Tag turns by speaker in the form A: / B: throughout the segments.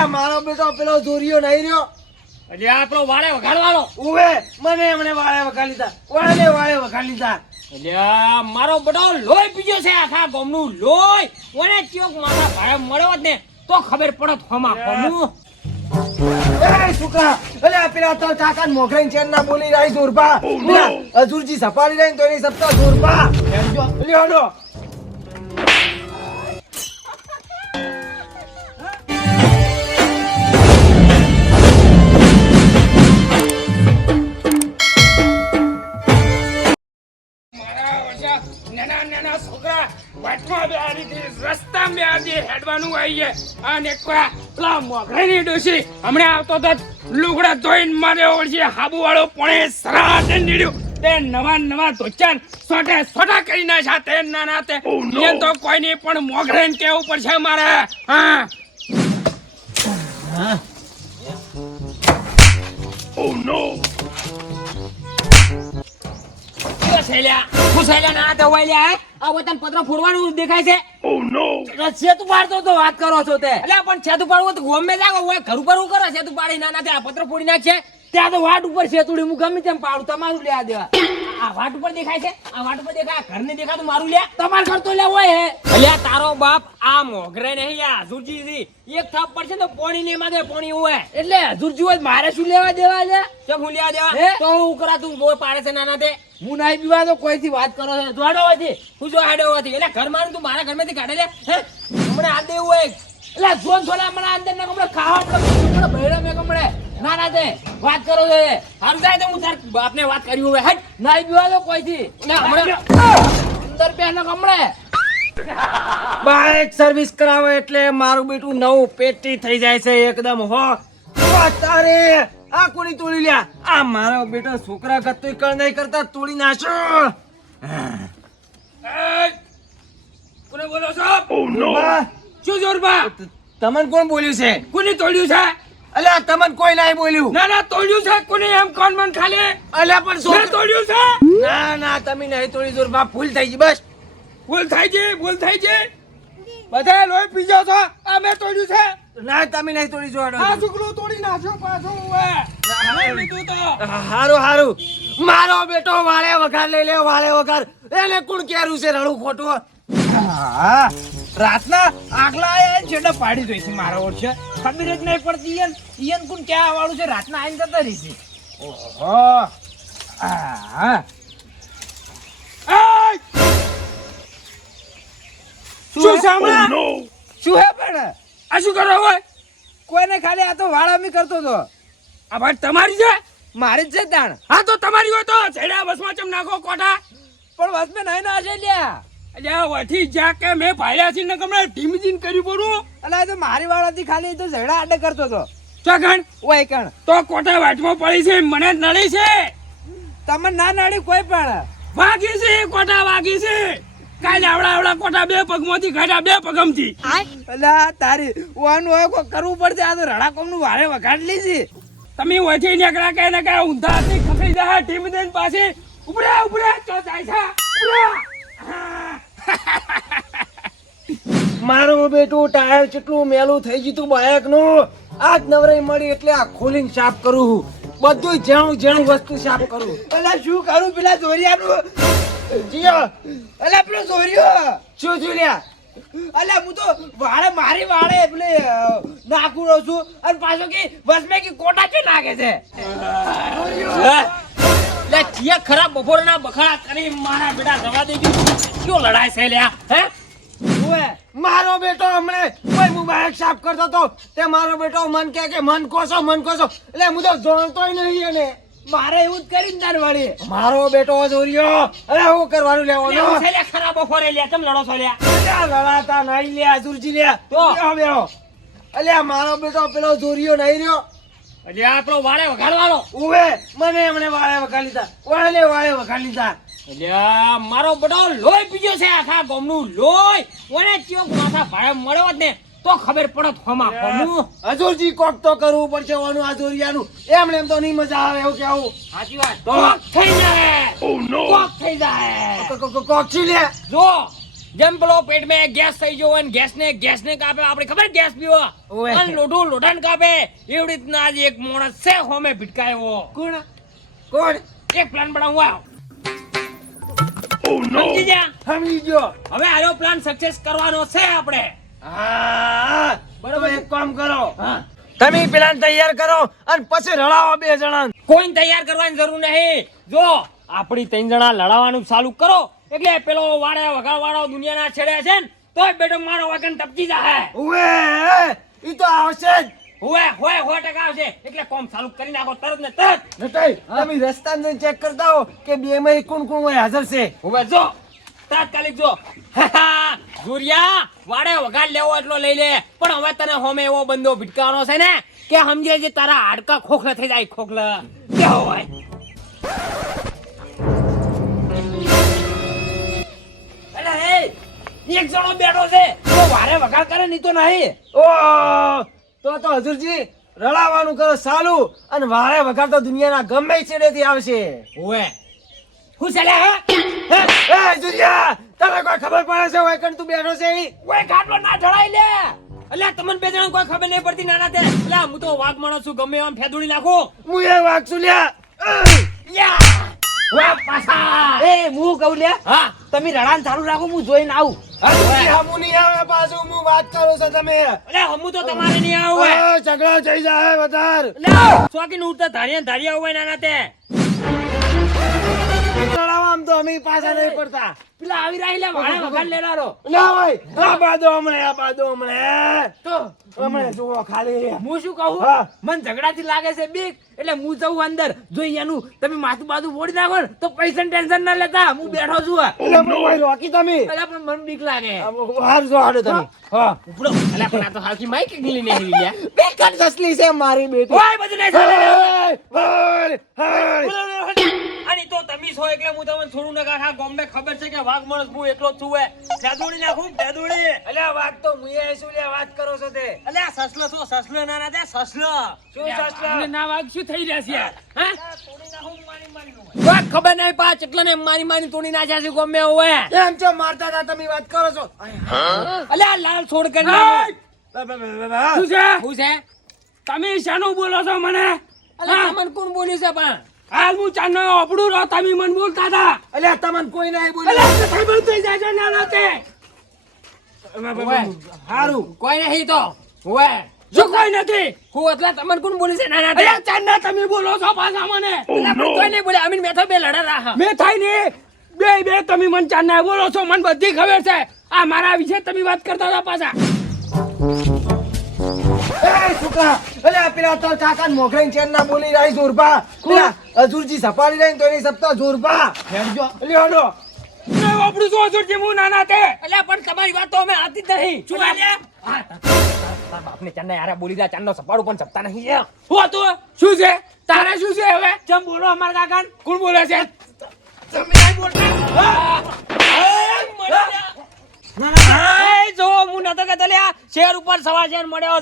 A: અલ્યા મારો બેટો પેલો દોરીયો નહીં રહ્યો.
B: એટલે આપણો વાળે વઘાડવાનો
A: ઉવે મને એમણે વાળે વઘાડી લીધા વાળે વાળે વઘાડી લીધા
B: એટલે મારો બડો લોહી પીજો છે આખા ગોમનું લોહી. ઓને ચોક મારા ભાડે મળ્યો જ ને તો ખબર પડત હોમાં
A: ગોમનું હજુરજી સપાડી રહી તો એની સપ્તાહ જોરબા
B: રસ્તા આજે હેડવાનું આવી છે અને કોઈ પેલા મોગરાની ડોસી હમણાં આવતો તો લુગડા ધોઈને મારે ઓળશે. હાબુ વાળો પણ સરાટ નીડ્યું. તે નવા નવા ધોચાન સોટે સોટા કરી નાખ્યા તે ના તે. એ તો કોઈ નહીં પણ મોગરાઈને કેવું પડશે મારે. હા. થયેલા? શું થયેલા? નાના તે વાયલા, હે? આ વતન પત્ર ફોડવાનું દેખાય છે.
C: તો સેતુ પાડતો તો વાત કરો છો તે.
B: એટલે પણ સેતુ પાડવું તો ગોમે જાગો હોય ઘર ઉપર હું કરો સેતુ પાડી ના ના આ પત્ર ફોડી નાખશે.
C: ત્યાં તો વાટ ઉપર સેતુડી હું ગમે તેમ પાડું તમારું લેવા દેવા.
B: આ વાટ ઉપર દેખાય છે? આ વાટ ઉપર દેખાય ઘર ને દેખાતું મારું લ્યા.
C: તમાર ઘર તો લેવો હે.
B: અલ્યા તારો બાપ આ મોગરે નહીં આ હજુરજી એક થાપ પડશે તો પોણી ને માથે પોણી હોય.
C: એટલે હજુરજી હોય મારે શું લેવા દેવા છે?
B: કેમ હું લેવા દેવા? તો હું કરા તું બોય પાડે છે નાના તે.
C: હું ના પીવા તો કોઈથી વાત કરો છો? જોડો હોયથી.
B: હું જો હાડે હોવાથી એટલે ઘર મારું તું મારા ઘરમાંથી કાઢે લે. હે? હમણાં આ દેવું હોય.
C: એટલે જોન છોલા હમણાં અંદર ના ખાવા ના ના વાત કરો છો એ.
B: સારું તો હું તાર બાપને વાત કરી હોય. હટ.
C: નહીં તો કોઈથી.
B: ના, હમણાં-
C: રૂપિયા પહેલો કમળે
A: બાઇક સર્વિસ કરાવે એટલે મારું બેટું નવું પેટી થઈ જાય છે એકદમ હો. આ તારે. આ કોની તોડી લ્યા? આ મારો બેટો છોકરા ગત્તુંય કળ નહીં કરતા તોડી
B: નાશો! કોને બોલો છો?
A: જોરબા,
B: શું જોરબા
A: તમને કોણ બોલ્યું છે?
B: કોની તોડ્યું છે?
A: અલ્યા તમને કોઈ નહીં બોલ્યું?
B: ના ના તોડ્યું છે કોને એમ કોણ મન ખાલે?
A: અલ્યા પણ શું
B: તોડ્યું છે?
A: ના ના તમે નહીં તોડી જોરબા ભૂલ થઈ ગઈ બસ.
B: ભૂલ થઈ ગઈ ભૂલ થઈ છે બધા લોહી પીજો છો આ મેં તોડ્યું છે.
A: ના તમે નહીં તોડી જોડો
B: આ છોકરું તોડી નાખ્યો પાછો તો.
A: હારું હારું. મારો બેટો વાળે વઘાર લઈ લે વાળે વઘાર. એને કોણ કેરું છે રડું ખોટું?
C: રાતના આગલા આયા છેડા પાડી દઈ છે મારા ઓર છે. ખબર જ નહીં પડતી. ઈયન ઈયન કુન ક્યાં વાળું છે? રાતના આઈને જતા રહી છે. ઓહો. આ
B: શું સાંભળા
C: શું હે પણ?
B: આ શું કરો હોય?
C: કોઈને ખાલી આ તો વાળામી કરતો તો
B: આ ભાઈ તમારી છે?
C: મારી જ છે તાણ.
B: હા તો તમારી હોય તો છેડા બસમાં ચમ નાખો કોઠા?
C: પણ બસમાં નહીં ના છે લ્યા.
B: અલ્યા વઠી જા કે મેં ભાડ્યા છે ને કમણે ઢીમજીન કર્યું પડું
C: એટલે તો મારી વાળાથી ખાલી તો ઝેડા આડે કરતો તો.
B: ચગણ
C: ઓય કણ.
B: તો કોઠા વાટમાં પડી છે? મને જ નડી છે.
C: તમે ના નડી કોઈ પણ.
B: વાગી છે કોઠા વાગી છે? કાલે આવડા આવડા કોઠા બે પગમાંથી કાઢ્યા બે પગમથી.
C: આ તારી ઓનું હોય કો કરવું પડશે. આ તો રડા કોમનું વારે વગાડ લીધી.
B: તમે વચ્ચે નીકળ્યા કે ને કે ઊંધા થી ખસી જાય ટીમ દેન પાસે ઉપડ્યા ઉપડ્યા ચો જાય છે? ઉપડ્યા.
A: મારું બેટું ટાયર કેટલું મેલું થઈ ગયું બાયકનું આજ નવરાઈ મળી એટલે આ ખોલીને સાફ કરું છું. બધું જેણું જેણું વસ્તુ સાફ કરું.
C: એટલે શું કરું પેલા ચોરિયાનું
A: જીયો
C: એટલે પેલો દોરિયો.
A: શું થયું લ્યા?
C: અલે હું તો વાળે મારી વાળે એટલે નાખું રહું છું. અને પાછો કે વસમે કે કોટા કે નાખે છે?
B: લે ચિયા ખરાબ બપોરના બખાડા કરી મારા બેટા જવા દેજો. કયો લડાઈ છે લ્યા હે?
C: ઓએ
A: મારો બેટો હમણે કોઈ મોબાઈલ સાફ કરતો તો તે મારો બેટો મન કે કે મન કોસો મન કોસો એટલે હું તો જાણતોય નહીં એને.
C: મારે એવું જ કરીને ને વાળી.
A: મારો બેટો જોરિયો અરે હું કરવાનું લેવાનો
B: છે લ્યા ખરાબ બપોરે લ્યા કેમ લડો છો લ્યા
A: લડાતા નહીં લ્યા અજુરજી લ્યા
B: તો?
A: અલ્યા મારો બેટો પેલો જોરિયો નહીં રહ્યો.
B: એટલે આપણો વાળે વગાડવાનો
A: ઉવે મને એમણે વાળે વખા લીધા. વાળે વાળે વખા લીધા.
B: એટલે મારો બધો લોહી પીજો છે આખા ગોમનું લોહી. ઓને ચોક માથા ભાડે મળ્યો જ ને તો ખબર પડત હોમાં હોમું
A: હજુરજી કોક તો કરવું પડશે ઓનું આ જોરિયાનું એમને એમ તો નહીં મજા આવે એવું કેવું
B: સાચી વાત. કોક થઈ જાય કોક થઈ જાય
A: કો- કોક છી લે
B: જો જેમ પેલો પેટમાં ગેસ થઈ ગયો હોય ને ગેસને ગેસને કાપે. આપણે ખબર ગેસ પીવો? અને લોઢું લોઢાને કાપે. એવી રીતના આજે એક માણસ છે હોમે ભટકાયો.
A: કોણ? કોણ?
B: એક પ્લાન બનાવું આવ્યો. સમજી
A: ગયો?
B: હવે આનો પ્લાન સક્સેસ કરવાનો છે આપણે.
A: હા.
B: બરોબર.
A: બરોબર એક કામ કરો.
B: હા.
A: તમે પ્લાન તૈયાર કરો અને પછી રડાવો બે જણા
B: કોઈ તૈયાર કરવાની જરૂર નહીં. જો આપણી ત્રણ જણા લડાવવાનું ચાલુ કરો. એટલે પેલો વાડે વગાડ વાળો દુનિયાના છેડે છે ને તોય બેટો મારો વગન ટપકી જાય
A: ઓએ ઈ તો આવશે જ.
B: હોય હોય હો ટકા આવશે. એટલે કોમ ચાલુ કરી નાખો તરત ને તરત.
A: નટાઈ તમે રસ્તા ચેક કરતા હો કે બે માં કોણ કોણ હોય હાજર છે.
B: હવે જો તાત્કાલિક જો. ગુરિયા વાડે વગાડ લેવો એટલો લઈ લે. પણ હવે તને હોમે એવો બંદો ભટકાવાનો છે ને કે સમજે જે તારા હાડકા ખોખલા થઈ જાય ખોખલા. કે હોય? એક જણો બેઠો છે. તો વારે વગાડ કરે નહીં તો નહીં.
A: ઓ તો તો હજુરજી રડાવાનું કરો ચાલુ અને વારે તો દુનિયાના ગમે છેડેથી આવશે.
B: ઓએ હું ચાલે હે?
A: એ હજુરિયા તને કોઈ ખબર પડે છે ઓય કણ તું બેઠો છે ઈ?
B: ઓય ખાટલો ના ઢળાઈ લે. અલ્યા તમને બે જણા કોઈ ખબર નહીં પડતી નાના તે. એટલે હું તો વાઘ માણસ છું ગમે આમ ફેદુડી નાખું.
A: હું એ વાઘ છું લ્યા.
B: યા વાહ પાછા.
C: એ હું કહું લે.
B: હા.
C: તમે રડાન ચાલુ રાખો હું જોઈને આવું.
A: હમુ નહીં આવે પાછું હું વાત કરું છો તમે.
B: અલ્યા હમુ તો તમારે નહીં આવું
A: આ થઈ જાય વધાર.
B: અલ્યા શોખીન ઉડતા ધારિયા ને ધારિયા હોય નાના તે
A: આમ તો અમે પાછા નહીં પડતા.
B: પેલા આવી રહી લે વાળે લેનારો.
A: ના હોય આ બાદો હમણે આ બાદો હમણે. તો? હમણે જુઓ ખાલી.
C: હું શું કહું? મન ઝઘડાથી લાગે છે બીક. એટલે હું જઉં અંદર. જોઈ એનું તમે માથું બાજુ બોડી નાખો ને તો પૈસા ટેન્શન ના લેતા. હું બેઠો છું
A: એટલે પણ રોકી તમે?
C: એટલે પણ મન બીક લાગે.
A: હાર જો હાડો તમે. હા.
B: ઉપડો એટલે પણ આ તો હાલથી માઈક ગીલી નહીં લ્યા
A: બેકાર સસલી છે મારી બેટી.
B: ઓય બધું નહીં ચાલે
A: હળ, હળ, હળ.
B: અને તો તમે છો એટલે હું તમને છોડું ન કાઢા ગોમને ખબર છે કે વાઘ માણસ હું એકલો છું હે ફેદુડી નાખું ફેદુડી
A: અલ્યા વાત તો મુએ શું લે વાત કરો છો તે.
B: અલ્યા સસલો છો સસલો ના ના તે સસલો.
A: શું સસલો?
B: ના વાઘ શું થઈ રહ્યા છે? હા? વાઘ ખબર નહીં પા ચટલા ને મારી મારી તોડી નાખ્યા છે ગમે હોય
A: એમ છો મારતા હતા તમે વાત કરો છો.
B: અલ્યા લાલ છોડ કરી
A: ના.
C: શું છે?
B: શું છે?
C: તમે શાનું બોલો છો મને?
B: અલ્યા તમને કોણ બોલ્યું છે પણ?
C: હાલ હું ચાનો અપડું રહો તમે મને બોલતા હતા.
A: અલ્યા તમને કોઈ નહીં બોલ્યું.
C: તો થઈ જાય છે નાના તે
A: બા, બા, બા, હારું.
B: કોઈ નહીં તો હોય
C: જો કોઈ નથી?
B: હું એટલે તમને કોણ બોલ્યું છે નાના તે?
C: અલા ચાંદા તમે બોલો છો પાછા મને.
B: કોઈ નહીં બોલ્યા અમીન મેથો બે લડા રહા
C: મે થાય ને બે બે તમે મને ના બોલો છો મને બધી ખબર છે. આ મારા વિશે તમે વાત કરતા હતા પાછા.
A: એ છોકરા અલ્યા પેલા તો કાકા મોઘરાઈ ચેન ના બોલી રહી જોરબા. પેલા હજુરજી સપાડી રહી તો એની સપ્તાહ જોરબા. હેડજો. અલ્યા હડો.
C: આપણું શું હજુ હું નાના તે.
B: અલ્યા પણ તમારી વાત તો અમે આતી જ નહીં.
C: શું આલ્યા?
B: હા, તાર- તાર બાપને ચાંદા યારા બોલી રહ્યા ચાંદનો સપાડું પણ ચપતા નહીં
C: હું હતું? શું છે? તારે શું છે હવે? ચમ બોલો અમારા કાકા કોણ બોલે છે?
B: તમે બોલતા એ જો હું નતો કહેતો લ્યા શેર ઉપર સવા શેર મળ્યો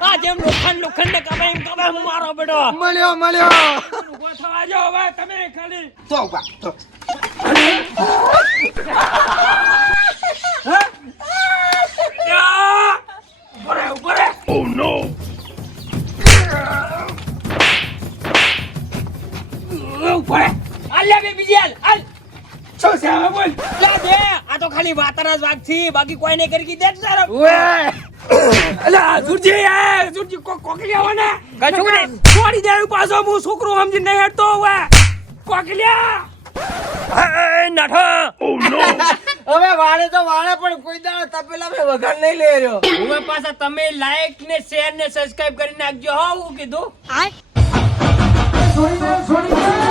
B: આ જેમ લોખંડ લોખંડ ને મારો બેટો
A: મળ્યો મળ્યો
C: ઊભો થવા જાઓ હવે તમે ખાલી
A: તો ઊભા, તો.
C: યા! ઊભો રહે, ઊભો રહે. ઊભો રહે.
B: આલ્યા બે બીજી
C: શું છે? હવે બોલ.
B: લા દે. આ તો ખાલી વાતના જ વાતથી બાકી કોઈ નહીં કરી દે તારો.
A: ઓએ
C: અલા સુરજી એ. સુરજી કો કોકલિયા ને?
B: કશું નહીં.
C: છોડી દે પાછો. હું છોકરો સમજી નહીં હેડતો હવે કોકલિયા.
B: એ નાઠો.
A: હવે વાળે તો વાળે પણ કોઈ દાડો તપેલા મે વઘાર નહીં લઈ રહ્યો.
B: હવે પાછા તમે લાઈક ને શેર ને સબસ્ક્રાઇબ કરી નાખજો હો હું કીધું.
A: છોડી દે, છોડી દે.